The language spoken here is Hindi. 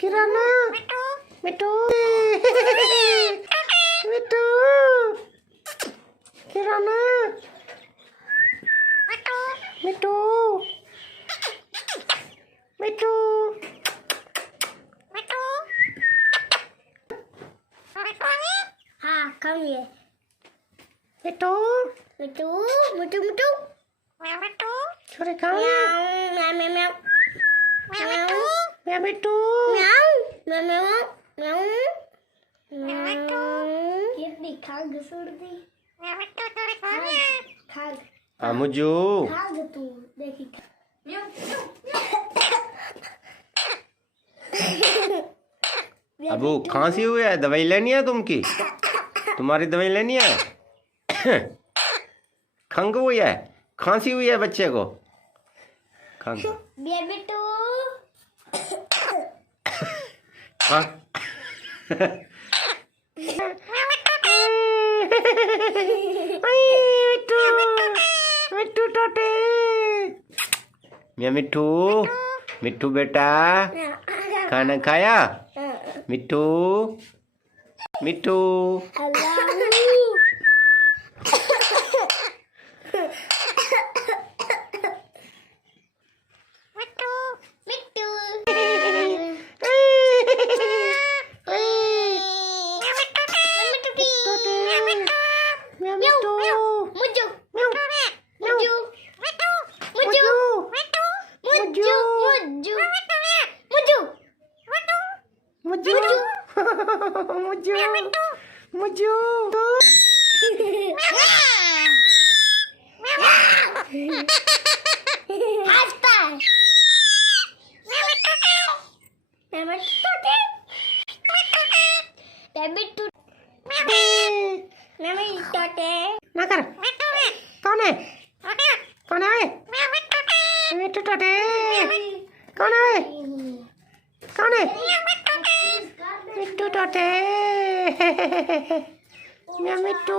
किराना मिट्टू मिट्टू किराना मिट्टू मिट्टू हाँ कौन है मिट्टू मिट्टू मिट्टू मिट्टू छोरे कहाँ है म्याऊ म्याऊ म्याऊ मैं मिट्टू म्याऊ म्याऊ म्याऊ म्याऊ कितनी खाग सुड़ दी खाग मुझू खाग तू देखी अबू खांसी हुई है, दवाई लेनी है तुमकी? तुम्हारी दवाई लेनी है? खंग हुई है, खांसी हुई है बच्चे को? खंग बेबी टू हाँ मिट्टू टोटे मियाँ मिट्टू मिट्टू बेटा खाना खाया? मिट्टू मिट्टू मुझू ना कर कौन है कौन है मिट्टू टोटे कौन है कौन है मिट्टू टोटे मिट्टू